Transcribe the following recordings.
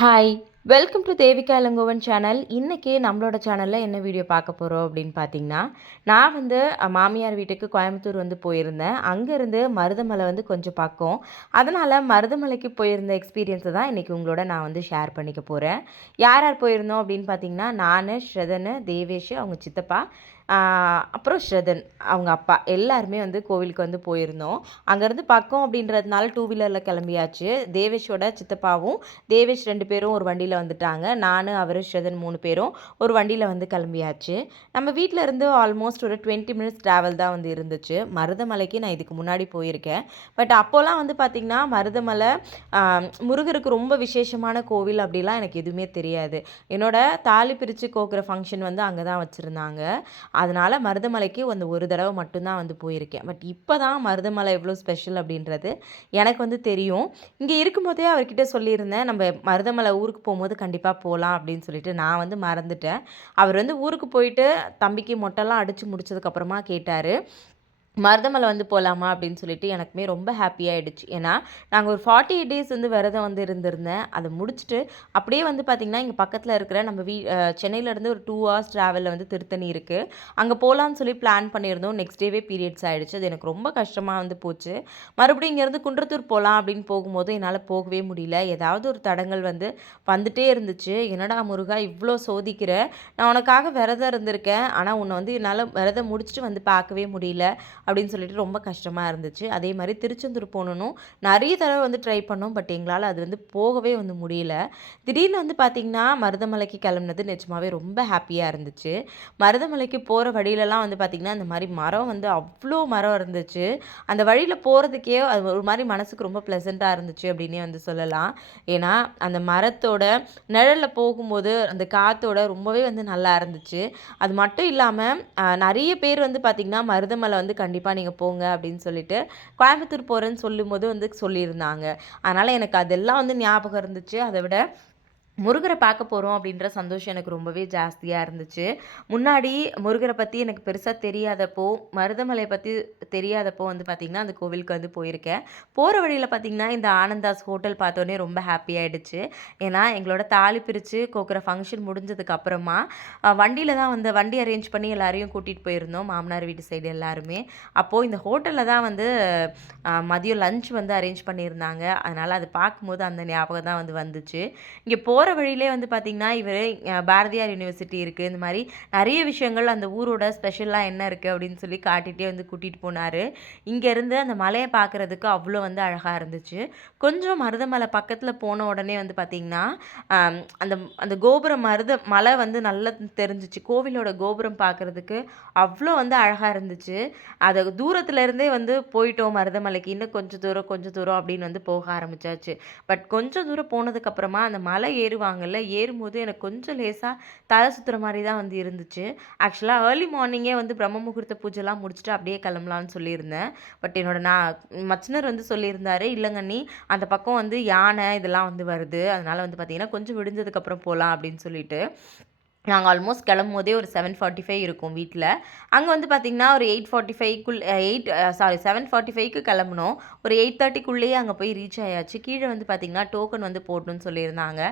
Hi! Welcome to Devika Ilangovan channel. இன்றைக்கி நம்மளோட சேனலில் என்ன வீடியோ பார்க்க போகிறோம் அப்படின்னு பார்த்தீங்கன்னா, நான் வந்து மாமியார் வீட்டுக்கு கோயம்புத்தூர் வந்து போயிருந்தேன். அங்கேருந்து மருதமலை வந்து கொஞ்சம் பக்கம். அதனால் மருதமலைக்கு போயிருந்த எக்ஸ்பீரியன்ஸை தான் இன்றைக்கி உங்களோட நான் வந்து ஷேர் பண்ணிக்க போகிறேன். யார் யார் போயிருந்தோம் அப்படின்னு பார்த்தீங்கன்னா, நான், ஸ்ரதனு, தேவேஷ், அவங்க சித்தப்பா, அப்புறம் ஸ்ரதன் அவங்க அப்பா எல்லாருமே வந்து கோவிலுக்கு வந்து போயிருந்தோம். அங்கேருந்து பக்கம் அப்படின்றதுனால டூ வீலரில் கிளம்பியாச்சு. தேவேஷோட சித்தப்பாவும் தேவேஷ் 2 பேரும் ஒரு வண்டியில் வந்துட்டாங்க. நான், அவர், ஸ்ரதன் 3 பேரும் ஒரு வண்டியில் வந்து கிளம்பியாச்சு. நம்ம வீட்டில் இருந்து ஆல்மோஸ்ட் ஒரு 20 மினிட்ஸ் ட்ராவல் தான் வந்து இருந்துச்சு. மருதமலைக்கு நான் இதுக்கு முன்னாடி போயிருக்கேன். பட் அப்போலாம் வந்து பார்த்திங்கன்னா மருதமலை முருகருக்கு ரொம்ப விசேஷமான கோவில் அப்படிலாம் எனக்கு எதுவுமே தெரியாது. என்னோட தாலி பிரித்து கோக்குற ஃபங்க்ஷன் வந்து அங்கே தான் வச்சுருந்தாங்க. அதனால் மருதமலைக்கு வந்து ஒரு தடவை மட்டும்தான் வந்து போயிருக்கேன். பட் இப்போ தான் மருதமலை எவ்வளோ ஸ்பெஷல் அப்படின்றது எனக்கு வந்து தெரியும். இங்கே இருக்கும்போதே அவர்கிட்ட சொல்லியிருந்தேன், நம்ம மருதமலை ஊருக்கு போகும்போது கண்டிப்பாக போகலாம் அப்படின்னு சொல்லிட்டு. நான் வந்து மறந்துட்டேன். அவர் வந்து ஊருக்கு போயிட்டு தம்பிக்கு மொட்டைலாம் அடித்து முடிச்சதுக்கப்புறமா கேட்டார், மருதமலை வந்து போகலாமா அப்படின்னு சொல்லிட்டு. எனக்குமே ரொம்ப ஹாப்பியாகிடுச்சு. ஏன்னா நாங்கள் ஒரு 48 டேஸ் வந்து விரதம் வந்து இருந்திருந்தேன். அதை முடிச்சுட்டு அப்படியே வந்து பார்த்திங்கன்னா இங்கே பக்கத்தில் இருக்கிற நம்ம சென்னையிலேருந்து ஒரு 2 ஹவர்ஸ் ட்ராவலில் வந்து திருத்தணி இருக்குது. அங்கே போகலான்னு சொல்லி பிளான் பண்ணியிருந்தோம். நெக்ஸ்ட் டேவே பீரியட்ஸ் ஆகிடுச்சு. அது எனக்கு ரொம்ப கஷ்டமாக வந்து போச்சு. மறுபடியும் இங்கேருந்து குன்றத்தூர் போகலாம் அப்படின்னு போகும்போது என்னால் போகவே முடியல. ஏதாவது ஒரு தடங்கள் வந்து வந்துட்டே இருந்துச்சு. என்னடா முருகா இவ்வளோ சோதிக்கிற, நான் உனக்காக விரதம் இருந்திருக்கேன், ஆனால் உன்னை வந்து என்னால் விரதம் முடிச்சுட்டு வந்து பார்க்கவே முடியல அப்படின்னு சொல்லிட்டு ரொம்ப கஷ்டமாக இருந்துச்சு. அதே மாதிரி திருச்செந்தூர் போகணும் நிறைய தடவை வந்து ட்ரை பண்ணோம். பட் எங்களால் அது வந்து போகவே வந்து முடியல. திடீர்னு வந்து பார்த்திங்கன்னா மருதமலைக்கு கிளம்புனது நிஜமாவே ரொம்ப ஹாப்பியாக இருந்துச்சு. மருதமலைக்கு போகிற வழியிலலாம் வந்து பார்த்திங்கன்னா இந்த மாதிரி மரம் வந்து அவ்வளோ மரம் இருந்துச்சு. அந்த வழியில் போகிறதுக்கே அது ஒரு மாதிரி மனசுக்கு ரொம்ப ப்ளசண்ட்டாக இருந்துச்சு அப்படின்னே வந்து சொல்லலாம். ஏன்னா அந்த மரத்தோட நிழலில் போகும்போது அந்த காற்றோட ரொம்பவே வந்து நல்லா இருந்துச்சு. அது மட்டும் இல்லாமல் நிறைய பேர் வந்து பார்த்திங்கன்னா மருதமலை வந்து கண்டிப்பாக நீங்கள் போங்க அப்படின்னு சொல்லிட்டு கோயம்புத்தூர் போகிறேன்னு சொல்லும்போது வந்து சொல்லியிருந்தாங்க. அதனால் எனக்கு அதெல்லாம் வந்து ஞாபகம் இருந்துச்சு. அதை விட முருகரை பார்க்க போகிறோம் அப்படின்ற சந்தோஷம் எனக்கு ரொம்பவே ஜாஸ்தியாக இருந்துச்சு. முன்னாடி முருகரை பற்றி எனக்கு பெருசாக தெரியாதப்போ, மருதமலை பற்றி தெரியாதப்போ வந்து பார்த்திங்கன்னா அந்த கோவிலுக்கு வந்து போயிருக்கேன். போகிற வழியில் பார்த்திங்கன்னா இந்த ஆனந்தாஸ் ஹோட்டல் பார்த்தோன்னே ரொம்ப ஹாப்பி ஆகிடுச்சு. ஏன்னா எங்களோட தாலி பிரித்து கோக்குற ஃபங்க்ஷன் முடிஞ்சதுக்கப்புறமா வண்டியில் தான் வந்து வண்டி அரேஞ்ச் பண்ணி எல்லாரையும் கூட்டிகிட்டு போயிருந்தோம், மாமனார் வீட்டு சைடு எல்லாருமே. அப்போது இந்த ஹோட்டலில் தான் வந்து மதியம் லஞ்ச் வந்து அரேஞ்ச் பண்ணியிருந்தாங்க. அதனால் அது பார்க்கும்போது அந்த ஞாபகம் தான் வந்து வந்துச்சு. இங்கே போகிற வழியிலே வந்து பார்த்திங்கன்னா இவர் பாரதியார் யூனிவர்சிட்டி இருக்குது. இந்த மாதிரி நிறைய விஷயங்கள் அந்த ஊரோட ஸ்பெஷலாக என்ன இருக்குது அப்படின்னு சொல்லி காட்டிகிட்டே வந்து கூட்டிகிட்டு போனார். இங்கேருந்து அந்த மலையை பார்க்குறதுக்கு அவ்வளோ வந்து அழகாக இருந்துச்சு. கொஞ்சம் மருதமலை பக்கத்தில் போன உடனே வந்து பார்த்திங்கன்னா அந்த அந்த கோபுரம் மலை வந்து நல்லா தெரிஞ்சிச்சு. கோவிலோட கோபுரம் பார்க்குறதுக்கு அவ்வளோ வந்து அழகாக இருந்துச்சு. அதை தூரத்துலேருந்தே வந்து போயிட்டோம் மருதமலைக்கு. இன்னும் கொஞ்சம் தூரம் அப்படின்னு வந்து போக ஆரம்பித்தாச்சு. பட் கொஞ்சம் தூரம் போனதுக்கப்புறமா அந்த மலை ஏறுவாங்கல்ல, ஏறும்போது எனக்கு கொஞ்சம் லேசாக தலை சுற்றுற மாதிரி தான் வந்து இருந்துச்சு. ஆக்சுவலாக ஏர்லி மார்னிங்கே வந்து பிரம்ம முகூர்த்த பூஜைலாம் முடிச்சுட்டு அப்படியே கிளம்பலான்னு சொல்லியிருந்தேன். பட் மச்சினர் வந்து சொல்லியிருந்தாரு, இல்லைங்க அண்ணி அந்த பக்கம் வந்து யானை இதெல்லாம் வந்து வருது, அதனால் வந்து பார்த்திங்கன்னா கொஞ்சம் விடிஞ்சதுக்கப்புறம் போகலாம் அப்படின்னு சொல்லிட்டு. நாங்கள் ஆல்மோஸ்ட் கிளம்பும்போதே ஒரு 7:45 இருக்கும் வீட்டில். அங்கே வந்து பார்த்திங்கன்னா ஒரு 7:45க்கு கிளம்புனோம். ஒரு 8:30க்குள்ளேயே அங்கே போய் ரீச் ஆயாச்சு. கீழே வந்து பார்த்திங்கன்னா டோக்கன் வந்து போடணும்னு சொல்லியிருந்தாங்க.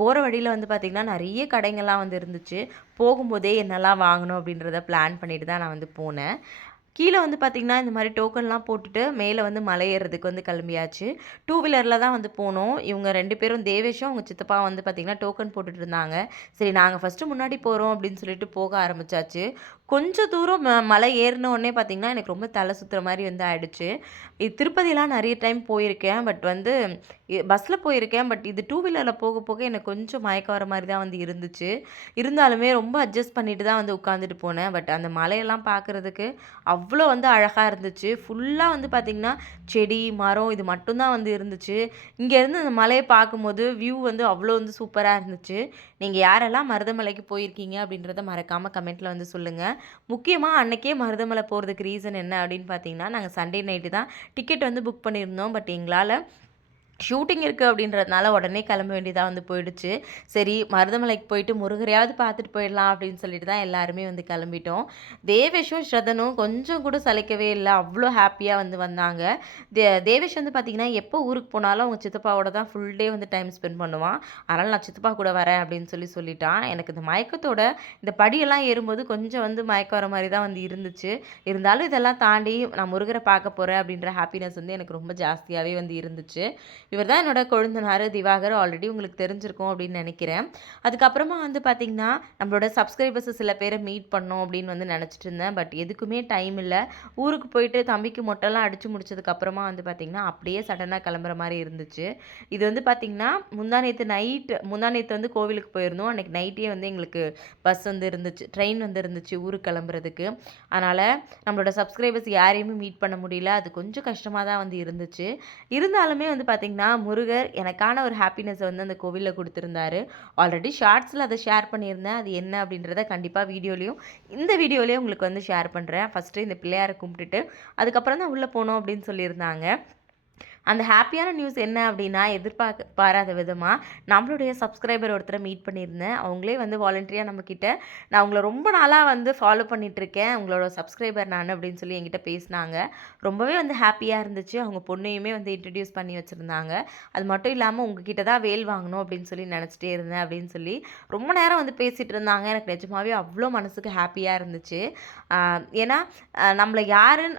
போகிற வழியில் வந்து பார்த்திங்கன்னா நிறைய கடைங்கள்லாம் வந்து இருந்துச்சு. போகும்போதே என்னெல்லாம் வாங்கணும் அப்படின்றத பிளான் பண்ணிட்டு தான் நான் வந்து போனேன். கீழே வந்து பார்த்திங்கன்னா இந்த மாதிரி டோக்கன்லாம் போட்டுட்டு மேலே வந்து மலை ஏறுறதுக்கு வந்து கிளம்பியாச்சு. 2 வீலரில் தான் வந்து போனோம். இவங்க 2 பேரும் தேவேஷும் அவங்க சித்தப்பா வந்து பார்த்திங்கன்னா டோக்கன் போட்டுட்டு இருந்தாங்க. சரி நாங்கள் ஃபஸ்ட்டு முன்னாடி போகிறோம் அப்படின்னு சொல்லிட்டு போக ஆரம்பித்தாச்சு. கொஞ்சம் தூரம் மலை ஏறின உடனே பார்த்திங்கன்னா எனக்கு ரொம்ப தலை சுற்றுற மாதிரி வந்து ஆயிடுச்சு. திருப்பதிலாம் நிறைய டைம் போயிருக்கேன். பட் வந்து பஸ்ஸில் போயிருக்கேன். பட் இது 2 வீலரில் போக போக எனக்கு கொஞ்சம் மயக்கம் வர மாதிரி தான் வந்து இருந்துச்சு. இருந்தாலுமே ரொம்ப அட்ஜஸ்ட் பண்ணிட்டு தான் வந்து உட்காந்துட்டு போனேன். பட் அந்த மலையெல்லாம் பார்க்குறதுக்கு அவ்வளோ வந்து அழகாக இருந்துச்சு. ஃபுல்லாக வந்து பார்த்திங்கன்னா செடி, மரம் இது மட்டும்தான் வந்து இருந்துச்சு. இங்கேருந்து அந்த மலையை பார்க்கும்போது வியூ வந்து அவ்வளோ வந்து சூப்பராக இருந்துச்சு. நீங்கள் யாரெல்லாம் மருதமலைக்கு போயிருக்கீங்க அப்படின்றத மறக்காமல் கமெண்ட்டில் வந்து சொல்லுங்கள். முக்கியமாக அன்றைக்கே மருதமலை போகிறதுக்கு ரீசன் என்ன அப்படின்னு பார்த்தீங்கன்னா, நாங்கள் சண்டே நைட்டு தான் டிக்கெட் வந்து புக் பண்ணியிருந்தோம். பட் எங்களால் ஷூட்டிங் இருக்குது அப்படின்றதுனால உடனே கிளம்ப வேண்டியதா வந்து போயிடுச்சு. சரி மருதமலைக்கு போயிட்டு முருகரையாவது பார்த்துட்டு போயிடலாம் அப்படின்னு சொல்லிட்டு தான் எல்லாருமே வந்து கிளம்பிட்டோம். தேவேஷும், ஸ்ரதனும் கொஞ்சம் கூட சளைக்கவே இல்ல. அவ்ளோ ஹேப்பியா வந்து வந்தாங்க. தேவேஷ் வந்து பார்த்தீங்கன்னா, எப்போ ஊருக்கு போனாலும் அவங்க சித்தப்பாவோட தான் ஃபுல் டே வந்து டைம் ஸ்பெண்ட் பண்ணுவான். அதனால நான் சித்தப்பா கூட வரேன் அப்படின்னு சொல்லிட்டான். எனக்கு இந்த மயக்கத்தோட இந்த படியெல்லாம் ஏறும்போது கொஞ்சம் வந்து மயக்கம் வர மாரி தான் வந்து இருந்துச்சு. இருந்தாலும் இதெல்லாம் தாண்டி நான் முருகர பார்க்க போறேன் அப்படின்ற ஹேப்பினஸ் வந்து எனக்கு ரொம்ப ஜாஸ்தியாவே வந்து இருந்துச்சு. இவர் தான் என்னோட கொழுந்தனார் திவாகர். ஆல்ரெடி உங்களுக்கு தெரிஞ்சிருக்கும் அப்படின்னு நினைக்கிறேன். அதுக்கப்புறமா வந்து பார்த்திங்கன்னா, நம்மளோட சப்ஸ்கிரைபர்ஸ் சில பேரை மீட் பண்ணோம் அப்படின்னு வந்து நினச்சிட்டு இருந்தேன். பட் எதுக்குமே டைம் இல்ல. ஊருக்கு போயிட்டு தம்பிக்கு மொட்டைலாம் அடிச்சு முடிச்சதுக்கப்புறமா வந்து பார்த்திங்கன்னா, அப்படியே சடனாக கிளம்புற மாரி இருந்துச்சு. இது வந்து பார்த்திங்கன்னா, முந்தா நேத்து வந்து கோவிலுக்கு போயிருந்தோம். அன்னைக்கு நைட்டே வந்து எங்களுக்கு பஸ் வந்து இருந்துச்சு. ட்ரெயின் வந்து இருந்துச்சு ஊருக்கு கிளம்புறதுக்கு. அதனால் நம்மளோட சப்ஸ்கிரைபர்ஸ் யாரையுமே மீட் பண்ண முடியல. அது கொஞ்சம் கஷ்டமா தான் வந்து இருந்துச்சு. இருந்தாலுமே வந்து பார்த்திங்கன்னா, முருகர் எனக்கான ஒரு ஹாப்பினஸை வந்து அந்த கோவில்ல குடுத்திருந்தாரு. ஆல்ரெடி ஷார்ட்ஸில் அதை ஷேர் பண்ணியிருந்தேன். அது என்ன அப்படின்றத கண்டிப்பா இந்த வீடியோலயும் உங்களுக்கு வந்து ஷேர் பண்றேன். ஃபர்ஸ்ட்டு இந்த பிள்ளையார கும்பிட்டுட்டு, அதுக்கப்புறம் தான் உள்ள போணும் அப்படின்னு சொல்லியிருந்தாங்க. அந்த ஹாப்பியான நியூஸ் என்ன அப்படின்னா, பாராத விதமா நம்மளுடைய சப்ஸ்கிரைபர் ஒருத்தரை மீட் பண்ணியிருந்தேன். அவங்களே வந்து வாலண்டரியா நம்மக்கிட்ட, "நான் உங்கள ரொம்ப நாளா வந்து ஃபாலோ பண்ணிட்டுருக்கேன். உங்களோட சப்ஸ்கிரைபர் நான்" அப்படின்னு சொல்லி என்கிட்ட பேசினாங்க. ரொம்பவே வந்து ஹாப்பியா இருந்துச்சு. அவங்க பொண்ணையுமே வந்து இன்ட்ரோடியூஸ் பண்ணி வச்சிருந்தாங்க. அது மட்டும் இல்லாம, "உங்ககிட்ட தான் வேல் வாங்கணும் அப்படின்னு சொல்லி நினச்சிட்டே இருந்தேன்" அப்படின்னு சொல்லி ரொம்ப நேரம் வந்து பேசிட்டு இருந்தாங்க. எனக்கு நிஜமாவே அவ்வளோ மனசுக்கு ஹாப்பியா இருந்துச்சு. ஏன்னா,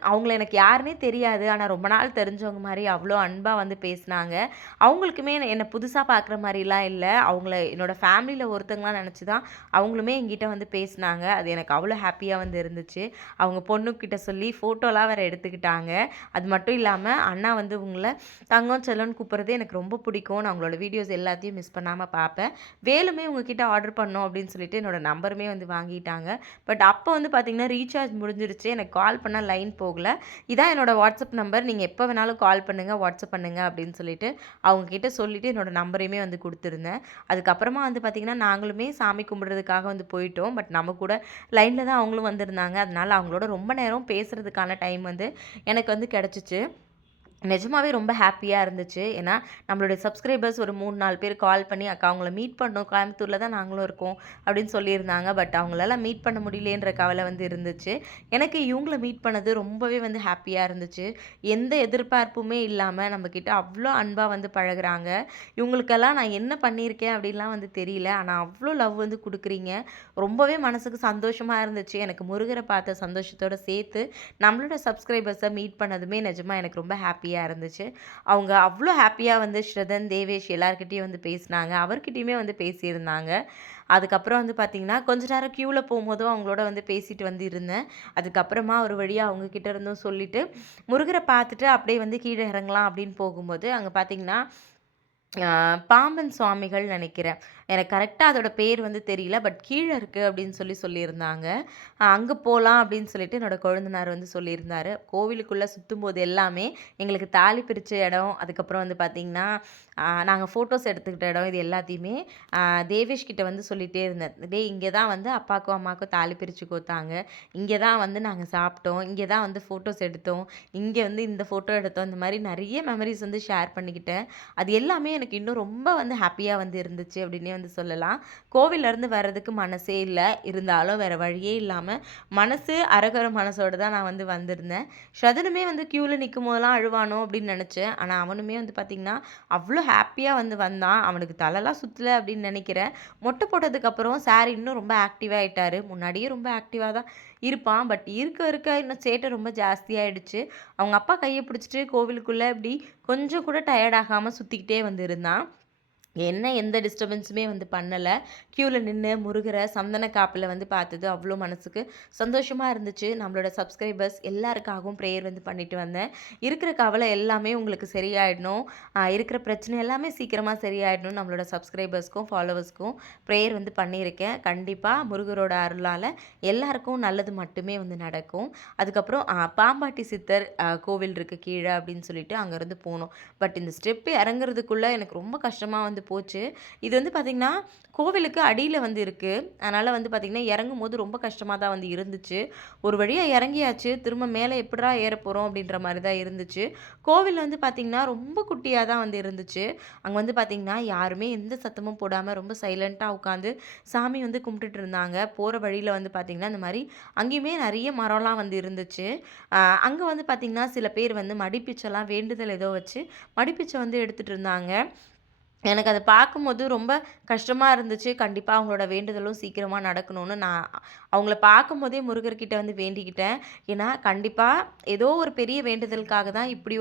அவங்கள எனக்கு யாருன்னே தெரியாது. ஆனா ரொம்ப நாள் தெரிஞ்சவங்க மாரி அவ்வளோ அன்பா வந்து பேசினாங்க. அவங்களுக்குமே என்ன புதுசா பார்க்குற மாரிலாம் இல்ல. அவங்கள என்னோட ஃபேமிலியில ஒருத்தங்களா நெனச்சு தான் அவங்களுமே என்கிட்ட வந்து பேசினாங்க. அது எனக்கு அவ்வளோ ஹாப்பியா வந்து இருந்துச்சு. அவங்க பொண்ணுக்கிட்ட சொல்லி ஃபோட்டோலாம் வேற எடுத்துக்கிட்டாங்க. அது மட்டும் இல்லாம அண்ணா வந்து உங்கள தங்கம், செல்லம்னு கூப்பிடுறது எனக்கு ரொம்ப பிடிக்கும். நான் உங்களோட வீடியோஸ் எல்லாத்தையும் மிஸ் பண்ணாம பார்ப்பேன். வேலுமே உங்ககிட்ட ஆர்டர் பண்ணோம் அப்படின்னு சொல்லிட்டு என்னோட நம்பருமே வந்து வாங்கிட்டாங்க. பட் அப்போ வந்து பார்த்தீங்கன்னா, ரீசார்ஜ் முடிஞ்சிருச்சு. எனக்கு கால் பண்ணா லைன் போகல. இதான் என்னோட வாட்ஸ்அப் நம்பர். நீங்க எப்போ வேணாலும் கால் பண்ணுங்க, வாட்ஸ்அப் பண்ணுங்க அப்படின்னு சொல்லிட்டு, அவங்க கிட்ட சொல்லிட்டு என்னோட நம்பரையுமே வந்து குடுத்துருந்தேன். அதுக்கப்புறமா வந்து பார்த்தீங்கன்னா, நாங்களுமே சாமி கும்பிடுறதுக்காக வந்து போயிட்டோம். பட் நம்ம கூட லைன்ல தான் அவங்களும் வந்திருந்தாங்க. அதனால அவங்களோட ரொம்ப நேரம் பேசுறதுக்கான டைம் வந்து எனக்கு வந்து கிடைச்சுச்சு. நிஜமாவே ரொம்ப ஹாப்பியா இருந்துச்சு. ஏன்னா, நம்மளுடைய சப்ஸ்கிரைபர்ஸ் ஒரு 3, 4 பேர் கால் பண்ணி, "அக்கா உங்கள மீட் பண்ணோம். கோயம்புத்தூர்ல தான் நாங்களும் இருக்கோம்." அப்படின்னு சொல்லியிருந்தாங்க. பட் அவங்களால மீட் பண்ண முடியலையேன்ற கவலை வந்து இருந்துச்சு. எனக்கு இவங்கள மீட் பண்ணது ரொம்பவே வந்து ஹாப்பியா இருந்துச்சு. எந்த எதிர்பார்ப்புமே இல்லாம நம்மகிட்ட அவ்ளோ அன்பா வந்து பழகுறாங்க. இவங்களுக்கெல்லாம் நான் என்ன பண்ணியிருக்கேன் அப்படின்லாம் வந்து தெரியல. ஆனா அவ்ளோ லவ் வந்து குடுக்குறீங்க. ரொம்பவே மனசுக்கு சந்தோஷமா இருந்துச்சு. எனக்கு முருகர பார்த்த சந்தோஷத்தோட சேர்த்து, நம்மளோட சப்ஸ்கிரைபர்ஸ மீட் பண்ணதுமே நிஜமா எனக்கு ரொம்ப ஹாப்பியா இருந்துச்சு. அவங்க அவ்ளோ ஹாப்பியா வந்து ஸ்ரதன், தேவேஷ் எல்லார்கிட்டயும் வந்து பேசினாங்க. அவர்கிட்டயுமே வந்து பேசியிருந்தாங்க. அதுக்கப்புறம் வந்து பார்த்தீங்கன்னா, கொஞ்ச நேரம் கியூல போம்போதும் அவங்களோட வந்து பேசிட்டு வந்து இருந்தேன். அதுக்கப்புறமா ஒரு வழியா அவங்க கிட்ட இருந்தும் சொல்லிட்டு, முருகர பார்த்துட்டு அப்படியே வந்து கீழ இறங்கலாம் அப்படின்னு போகும்போது, அங்க பார்த்தீங்கன்னா, ஆ பாம்பன் சுவாமிகள் நெனைக்கிறேன். எனக்கு கரெக்ட்டா அதோட பேர் வந்து தெரியல. பட் கீழ இருக்கு அப்படின்னு சொல்லியிருந்தாங்க. அங்க போலாம் அப்படின்னு சொல்லிட்டு என்னோட கொழுந்தனார் வந்து சொல்லியிருந்தாரு. கோவிலுக்குள்ள சுத்தும்போது எல்லாமே எங்களுக்கு தாலி பிரிச்ச இடம், அதுக்கப்புறம் வந்து பார்த்தீங்கன்னா, நாங்க ஃபோட்டோஸ் எடுத்துக்கிட்ட இடம் இது எல்லாத்தையுமே அ தேவேஷ் கிட்ட வந்து சொல்லிட்டே இருந்தேன். "டேய் இங்க தான் வந்து அப்பாக்கும், அம்மாக்கும் தாலி பிரிச்சு கோத்தாங்க. இங்க தான் வந்து நாங்க சாப்பிட்டோம். இங்க தான் வந்து ஃபோட்டோஸ் எடுத்தோம். இங்க வந்து இந்த ஃபோட்டோ எடுத்தோம்." இந்த மாரி நெறைய மெமரீஸ் வந்து ஷேர் பண்ணிக்கிட்டேன். அது எல்லாமே எனக்கு இன்னும் ரொம்ப வந்து ஹாப்பியா வந்து இருந்துச்சு அப்படின்னே வந்து சொல்லலாம். கோவில்லருந்து வர்றதுக்கு மனசே இல்ல. இருந்தாலும் வேற வழியே இல்லாம மனசு அரகர மனசோட தான் நான் வந்து வந்திருந்தேன். ஷதனுமே வந்து கியூல நிக்கும்போதெல்லாம் அழுவானோ அப்படின்னு நெனச்சேன். ஆனா அவனுமே வந்து பார்த்தீங்கன்னா, அவ்ளோ ஹாப்பியா வந்து வந்தான். அவனுக்கு தலைலாம் சுத்தல அப்படின்னு நெனைக்கிறேன். மொட்டை போட்டதுக்கப்புறம் சார் இன்னும் ரொம்ப ஆக்டிவா ஆயிட்டாரு. முன்னாடியே ரொம்ப ஆக்டிவா தான் இருப்பான். பட் இருக்க இன்னும் சேட்டை ரொம்ப ஜாஸ்தியாயிடுச்சு. அவங்க அப்பா கைய பிடிச்சிட்டு கோவிலுக்குள்ள இப்படி கொஞ்சம் கூட டயர்ட் ஆகாம சுத்திக்கிட்டே வந்து இருந்தான். எந்த டிஸ்டர்பன்ஸுமே வந்து பண்ணல. கியூல நின்னு முருகர சந்தன காப்புல வந்து பார்த்தது அவ்ளோ மனசுக்கு சந்தோஷமா இருந்துச்சு. நம்மளோட சப்ஸ்கிரைபர்ஸ் எல்லாருக்காகவும் ப்ரேயர் வந்து பண்ணிட்டு வந்தேன். இருக்கிற கவலை எல்லாமே உங்களுக்கு சரியாயிடணும். இருக்கிற பிரச்சனை எல்லாமே சீக்கிரமா சரியாயிடணும்னு நம்மளோட சப்ஸ்கிரைபர்ஸ்க்கும், ஃபாலோவர்ஸ்க்கும் ப்ரேயர் வந்து பண்ணியிருக்கேன். கண்டிப்பா முருகரோட அருளால எல்லாருக்கும் நல்லது மட்டுமே வந்து நடக்கும். அதுக்கப்புறம் பாம்பாட்டி சித்தர் கோவில் இருக்கு கீழ அப்படின்னு சொல்லிட்டு அங்கருந்து போனோம். பட் இந்த ஸ்டெப் இறங்குறதுக்குள்ள எனக்கு ரொம்ப கஷ்டமா வந்து போச்சு. இது வந்து பார்த்திங்கன்னா கோவிலுக்கு அடியில வந்து இருக்குது. அதனால் வந்து பார்த்திங்கன்னா இறங்கும்போது ரொம்ப கஷ்டமாக தான் வந்து இருந்துச்சு. ஒரு வழியாக இறங்கியாச்சு. திரும்ப மேலே எப்படிடா ஏற போகிறோம் அப்படின்ற மாதிரி தான் இருந்துச்சு. கோவில் வந்து பார்த்திங்கன்னா ரொம்ப குட்டியாக தான் வந்து இருந்துச்சு. அங்கே வந்து பார்த்திங்கன்னா யாருமே எந்த சத்தமும் போடாமல் ரொம்ப சைலண்ட்டாக உட்காந்து சாமி வந்து கும்பிட்டுட்டு இருந்தாங்க. போகிற வழியில் வந்து பார்த்திங்கன்னா இந்த மாதிரி அங்கேயுமே நிறைய மரம்லாம் வந்து இருந்துச்சு. அங்கே வந்து பார்த்திங்கன்னா சில பேர் வந்து மடிப்பிச்செல்லாம் வேண்டுதல் ஏதோ வச்சு மடிப்பிச்சை வந்து எடுத்துகிட்டு இருந்தாங்க. எனக்கு அத பார்க்கும்போது ரொம்ப கஷ்டமா இருந்துச்சு. கண்டிப்பா அவங்களோட வேண்டுதலும் சீக்கிரமா நடக்கணும்னு நான் அவங்கள பார்க்கும்போதே முருகர்கிட்ட வந்து வேண்டிக்கிட்டேன். ஏன்னா, கண்டிப்பா ஏதோ ஒரு பெரிய வேண்டுதலுக்காக தான் இப்படி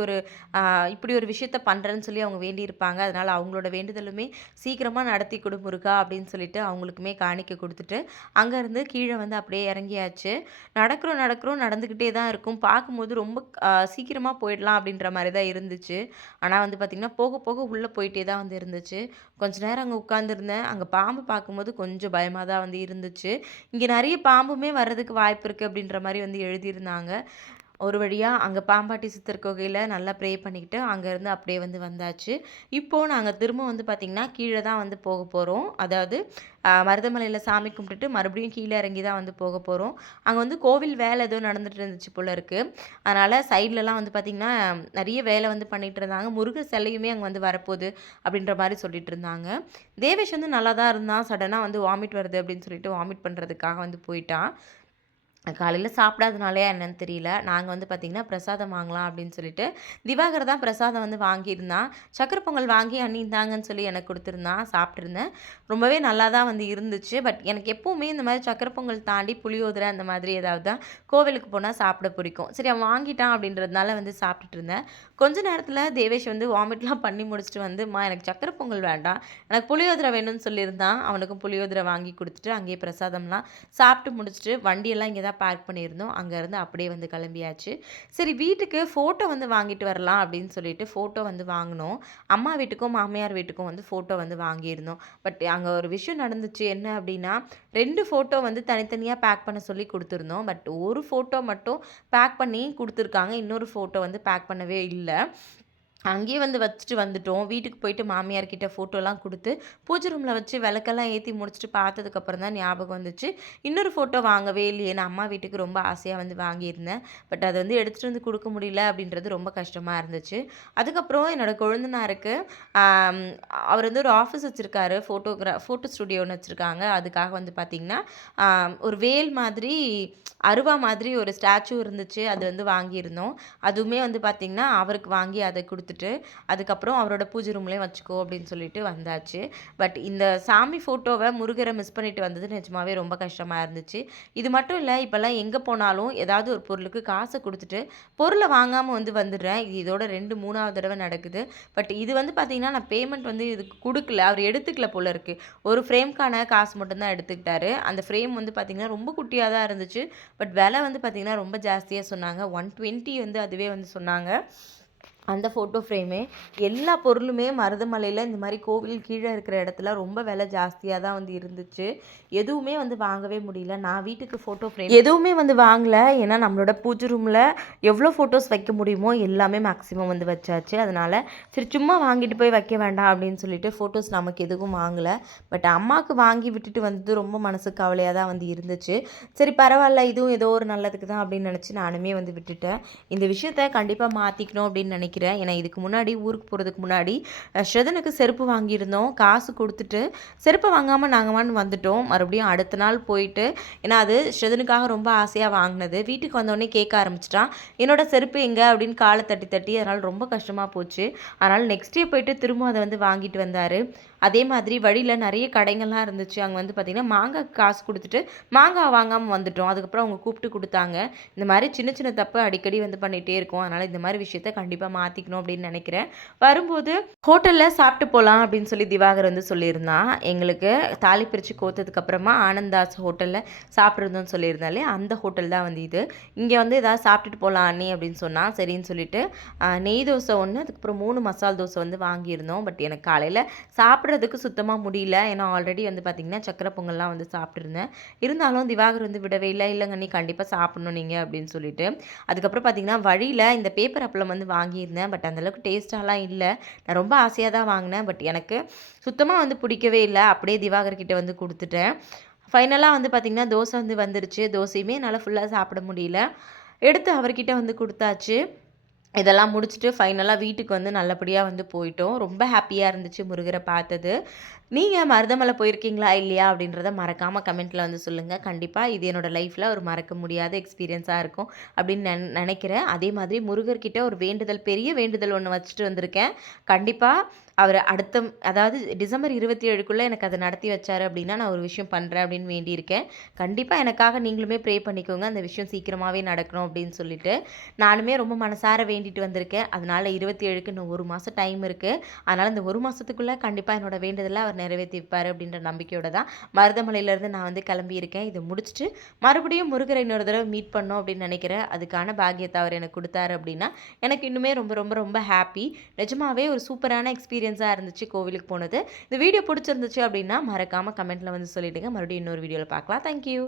ஒரு விஷயத்த பண்றேன்னு சொல்லி அவங்க வேண்டியிருப்பாங்க. அதனால அவங்களோட வேண்டுதலுமே சீக்கிரமா நடத்தி குடு முருகா அப்படின்னு சொல்லிட்டு அவங்களுக்குமே காணிக்கை குடுத்துட்டு, அங்கருந்து கீழ வந்து அப்படியே இறங்கியாச்சு. நடக்கிறோம் நடந்துக்கிட்டே தான் இருக்கும். பார்க்கும்போது ரொம்ப சீக்கிரமா போயிடலாம் அப்படின்ற மாரி தான் இருந்துச்சு. ஆனா வந்து பார்த்தீங்கன்னா, போக போக உள்ள போயிட்டே தான் வந்து இருந்துச்சு. கொஞ்ச நேரம் அங்க உட்காந்துருந்தேன். அங்க பாம்பு பார்க்கும்போது கொஞ்சம் பயமா தான் வந்து இருந்துச்சு. இங்க நெறைய பாம்புமே வர்றதுக்கு வாய்ப்பு இருக்கு அப்படின்ற மாரி வந்து எழுதியிருந்தாங்க. ஒரு வழியா அங்க பாம்பாட்டி சித்தர் கோவில்ல நல்லா ப்ரே பண்ணிக்கிட்டு, அங்கருந்து அப்படியே வந்து வந்தாச்சு. இப்போ நாங்க திரும்ப வந்து பார்த்தீங்கன்னா, கீழ தான் வந்து போக போறோம். அதாவது மருதமலையில சாமி கும்பிட்டுட்டு மறுபடியும் கீழ இறங்கி தான் வந்து போக போறோம். அங்க வந்து கோவில் வேலை ஏதோ நடந்துட்டு இருந்துச்சு போல இருக்கு. அதனால சைட்லலாம் வந்து பார்த்தீங்கன்னா, நெறைய வேலை வந்து பண்ணிட்டு இருந்தாங்க. முருகர் சிலையுமே அங்க வந்து வரப்போது அப்படின்ற மாரி சொல்லிட்டு இருந்தாங்க. தேவேஷ் வந்து நல்லா தான் இருந்தான். சடனா வந்து வாமிட் வருது அப்படின்னு சொல்லிட்டு வாமிட் பண்றதுக்காக வந்து போயிட்டான். காலையில சாப்பிடாதனாலயா என்னன்னு தெரியல. நாங்க வந்து பார்த்தீங்கன்னா, பிரசாதம் வாங்கலாம் அப்படின்னு சொல்லிட்டு, திவாகர் தான் பிரசாதம் வந்து வாங்கியிருந்தான். சக்கரை பொங்கல் வாங்கி அண்ணி இந்தாங்கன்னு சொல்லி எனக்கு குடுத்துருந்தான். சாப்பிட்டுருந்தேன். ரொம்பவே நல்லா தான் வந்து இருந்துச்சு. பட் எனக்கு எப்பவுமே இந்த மாரி சக்கரை பொங்கல் தாண்டி புளியோதரை அந்த மாதிரி ஏதாவது தான் கோவிலுக்கு போனா சாப்பிட பிடிக்கும். சரி அவன் வாங்கிட்டான் அப்படின்றதுனால வந்து சாப்பிட்டுட்டு இருந்தேன். கொஞ்ச நேரத்தில தேவேஷ் வந்து வாமிட்லாம் பண்ணி முடிச்சுட்டு வந்து, "அம்மா எனக்கு சக்கரை பொங்கல் வேண்டாம். எனக்கு புளியோதரை வேணும்னு சொல்லியிருந்தான்." அவனுக்கும் புளியோதரை வாங்கி குடுத்துட்டு, அங்கேயே பிரசாதம்லாம் சாப்பிட்டு முடிச்சுட்டு வண்டியெல்லாம் இங்கே தான் பார்க் பண்ணியிருந்தோம். அங்கேருந்து அப்படியே வந்து கிளம்பியாச்சு. சரி வீட்டுக்கு ஃபோட்டோ வந்து வாங்கிட்டு வரலாம் அப்படின்னு சொல்லிட்டு ஃபோட்டோ வந்து வாங்குனோம். அம்மா வீட்டுக்கும், மாமியார் வீட்டுக்கும் வந்து ஃபோட்டோ வந்து வாங்கியிருந்தோம். பட் அங்கே ஒரு விஷயம் நடந்துச்சு. என்ன அப்படின்னா, 2 ஃபோட்டோ வந்து தனித்தனியா பேக் பண்ண சொல்லி குடுத்துருந்தோம். பட் ஒரு ஃபோட்டோ மட்டும் பேக் பண்ணி குடுத்துருக்காங்க. இன்னொரு ஃபோட்டோ வந்து பேக் பண்ணவே இல்ல. அங்கேயே வந்து வச்சுட்டு வந்துட்டோம். வீட்டுக்கு போயிட்டு மாமியார் கிட்ட ஃபோட்டோலாம் குடுத்து, பூஜை ரூம்ல வச்சு விளக்கெல்லாம் ஏத்தி முடிச்சுட்டு பார்த்ததுக்கப்புறம் தான் ஞாபகம் வந்துச்சு. இன்னொரு ஃபோட்டோ வாங்கவே இல்லையே! நான் அம்மா வீட்டுக்கு ரொம்ப ஆசையா வந்து வாங்கியிருந்தேன். பட் அத வந்து எடுத்துட்டு வந்து குடுக்க முடியல அப்படின்றது ரொம்ப கஷ்டமா இருந்துச்சு. அதுக்கப்புறம் என்னோட கொழுந்தனாருக்கு ஆம் அவர் வந்து ஒரு ஆஃபீஸ் வச்சிருக்காரு. ஃபோட்டோ ஸ்டுடியோ ஒண்ணு வச்சிருக்காங்க. அதுக்காக வந்து பார்த்தீங்கன்னா, ஒரு வேல் மாதிரி, அருவா மாதிரி ஒரு ஸ்டாச்சு இருந்துச்சு. அது வந்து வாங்கியிருந்தோம். அதுவுமே வந்து பார்த்தீங்கன்னா, அவருக்கு வாங்கி அத குடுத்துட்டு, அதுக்கப்புறம் அவரோட பூஜை ரூம்லயே வச்சுக்கோ அப்படின்னு சொல்லிட்டு வந்தாச்சு. பட் இந்த சாமி ஃபோட்டோவ முருகர மிஸ் பண்ணிட்டு வந்தது நிஜமாவே ரொம்ப கஷ்டமா இருந்துச்சு. இது மட்டும் இல்ல, இப்பலாம் எங்க போனாலும் ஏதாவது ஒரு பொருளுக்கு காச குடுத்துட்டு, பொருள வாங்காம வந்து வந்துடுறேன். இது இதோட 2, 3வது தடவ நடக்குது. பட் இது வந்து பார்த்தீங்கன்னா, நான் பேமெண்ட் வந்து இதுக்கு குடுக்கல. அவர் எடுத்துக்கல போல இருக்கு. ஒரு ஃப்ரேம்க்கான காசு மட்டும் தான் எடுத்துக்கிட்டாரு. அந்த ஃப்ரேம் வந்து பார்த்தீங்கன்னா, ரொம்ப குட்டியா தான் இருந்துச்சு. பட் விலை வந்து பார்த்தீங்கன்னா, ரொம்ப ஜாஸ்தியா சொன்னாங்க. 120 வந்து அதுவே வந்து சொன்னாங்க. அந்த ஃபோட்டோ ஃப்ரேமே எல்லா பொருளுமே மருதமலையில இந்த மாரி கோவில் கீழ இருக்கிற இடத்துல ரொம்ப விலை ஜாஸ்தியா தான் வந்து இருந்துச்சு. எதுவுமே வந்து வாங்கவே முடியல. நான் வீட்டுக்கு ஃபோட்டோ ஃப்ரேம் எதுவுமே வந்து வாங்கல. ஏன்னா நம்மளோட பூஜை ரூம்ல எவ்வளோ ஃபோட்டோஸ் வைக்க முடியுமோ எல்லாமே மேக்ஸிமம் வந்து வச்சாச்சு. அதனால சரி சும்மா வாங்கிட்டு போய் வைக்க வேண்டாம் அப்படின்னு சொல்லிட்டு ஃபோட்டோஸ் நமக்கு எதுவும் வாங்கல. பட் அம்மாவுக்கு வாங்கி விட்டுட்டு வந்தது ரொம்ப மனசு கவலையா தான் வந்து இருந்துச்சு. சரி பரவால்ல இதுவும் ஏதோ ஒரு நல்லதுக்கு தான் அப்படின்னு நினச்சு நானுமே வந்து விட்டுட்டேன். இந்த விஷயத்த கண்டிப்பா மாத்திக்கணும் அப்படின்னு நினைக்கிறேன். ஏன்னா இதுக்கு முன்னாடி ஊருக்கு போகிறதுக்கு முன்னாடி ஸ்ரதனுக்கு செருப்பு வாங்கியிருந்தோம். காசு கொடுத்துட்டு செருப்பு வாங்காமல் நாங்கள் வந்துட்டோம். மறுபடியும் அடுத்த நாள் போயிட்டு, ஏன்னா அது ஸ்ரதனுக்காக ரொம்ப ஆசையாக வாங்கினது. வீட்டுக்கு வந்தோடனே கேட்க ஆரம்பிச்சிட்டான், என்னோட செருப்பு எங்கே அப்படின்னு காலை தட்டி தட்டி. அதனால் ரொம்ப கஷ்டமாக போச்சு. அதனால் நெக்ஸ்ட் டே போயிட்டு திரும்ப அதை வந்து வாங்கிட்டு வந்தார். அதே மாதிரி வழியில் நிறைய கடைகள்லாம் இருந்துச்சு. அங்கே வந்து பார்த்திங்கன்னா மாங்காய் காசு கொடுத்துட்டு மாங்காய் வாங்காமல் வந்துட்டோம். அதுக்கப்புறம் அவங்க கூப்பிட்டு கொடுத்தாங்க. இந்த மாதிரி சின்ன சின்ன தப்பு அடிக்கடி வந்து பண்ணிகிட்டே இருக்கும். அதனால் இந்த மாதிரி விஷயத்த கண்டிப்பாக மாற்றிக்கணும் அப்படின்னு நினைக்கிறேன். வரும்போது ஹோட்டலில் சாப்பிட்டு போகலாம் அப்படின்னு சொல்லி திவாகர் வந்து சொல்லியிருந்தான். எங்களுக்கு தாலி பிரித்து கோத்ததுக்கப்புறமா ஆனந்தாஸ் ஹோட்டலில் சாப்பிட்றதுன்னு சொல்லியிருந்தாலே அந்த ஹோட்டல் தான் வந்து இது. இங்கே வந்து எதாவது சாப்பிட்டுட்டு போகலாம் அண்ணி அப்படின்னு சொன்னால் சரின்னு சொல்லிட்டு நெய் தோசை ஒன்று, அதுக்கப்புறம் 3 மசால் தோசை வந்து வாங்கியிருந்தோம். பட் எனக்கு காலையில் சாப்பிட சாப்பிட்றதுக்கு சுத்தமாக முடியல. ஏன்னா ஆல்ரெடி வந்து பார்த்திங்கன்னா சக்கரை பொங்கல்லாம் வந்து சாப்பிட்டுருந்தேன். இருந்தாலும் திவாகர் வந்து விடவே இல்லை. இல்லைங்க நீ கண்டிப்பாக சாப்பிட்ணும் நீங்கள் அப்படின்னு சொல்லிட்டு. அதுக்கப்புறம் பார்த்திங்கன்னா வழியில் இந்த பேப்பர் அப்பளம் வந்து வாங்கியிருந்தேன். பட் அந்தளவுக்கு டேஸ்ட்டாலாம் இல்லை. நான் ரொம்ப ஆசையாக தான் வாங்கினேன். பட் எனக்கு சுத்தமாக வந்து பிடிக்கவே இல்லை. அப்படியே திவாகர் கிட்ட வந்து கொடுத்துட்டேன். ஃபைனலாக வந்து பார்த்திங்கன்னா தோசை வந்து வந்துருச்சு. தோசையுமே என்னால் ஃபுல்லாக சாப்பிட முடியல. எடுத்து அவர்கிட்ட வந்து குடுத்தாச்சு. இதெல்லாம் முடிச்சுட்டு ஃபைனலாக வீட்டுக்கு வந்து நல்லபடியாக வந்து போயிட்டோம். ரொம்ப ஹாப்பியாக இருந்துச்சு முருகரை பார்த்தது. நீங்க மருதமலை போயிருக்கீங்களா? இல்லையா? அப்படின்றத மறக்காம கமெண்ட்ல வந்து சொல்லுங்க. கண்டிப்பா இது என்னோட லைஃப்ல ஒரு மறக்க முடியாத எக்ஸ்பீரியன்ஸா இருக்கும் அப்படின்னு நெனைக்கிறேன். அதே மாதிரி முருகர்கிட்ட ஒரு வேண்டுதல், பெரிய வேண்டுதல் ஒண்ணு வச்சுட்டு வந்திருக்கேன். கண்டிப்பா அவரு அதாவது டிசம்பர் 27க்குள்ள எனக்கு அத நடத்தி வச்சாரு அப்படின்னா, நான் ஒரு விஷயம் பண்றேன் அப்படின்னு வேண்டியிருக்கேன். கண்டிப்பா எனக்காக நீங்களுமே ப்ரே பண்ணிக்கோங்க. அந்த விஷயம் சீக்கிரமாவே நடக்கணும் அப்படின்னு சொல்லிட்டு. நானுமே ரொம்ப மனசார வேண்டிட்டு வந்திருக்கேன். அதனால 27க்கு இன்னும் 1 மாசம் டைம் இருக்கு. அதனால இந்த 1 மாசத்துக்குள்ள கண்டிப்பா என்னோட வேண்டுதல அவர் நிறைவேத்தி வைப்பாரு அப்படின்ற நம்பிக்கையோட தான் மருதமலையிலேருந்து நான் வந்து கிளம்பியிருக்கேன். இத முடிச்சுட்டு மறுபடியும் முருகரை இன்னொரு தடவ மீட் பண்ணணும் அப்படின்னு நினைக்கிறேன். அதுக்கான பாக்கியத்த அவர் எனக்கு குடுத்தாரு அப்படின்னா, எனக்கு இன்னுமே ரொம்ப ரொம்ப ரொம்ப ஹாப்பி. நிஜமாவே ஒரு சூப்பரான எக்ஸ்பீரியன்ஸா இருந்துச்சு கோவிலுக்கு போனது. இந்த வீடியோ பிடிச்சிருந்துச்சு அப்படின்னா, மறக்காம கமெண்ட்ல வந்து சொல்லிடுங்க. மறுபடியும் இன்னொரு வீடியோல பார்க்கலாம். Thank you.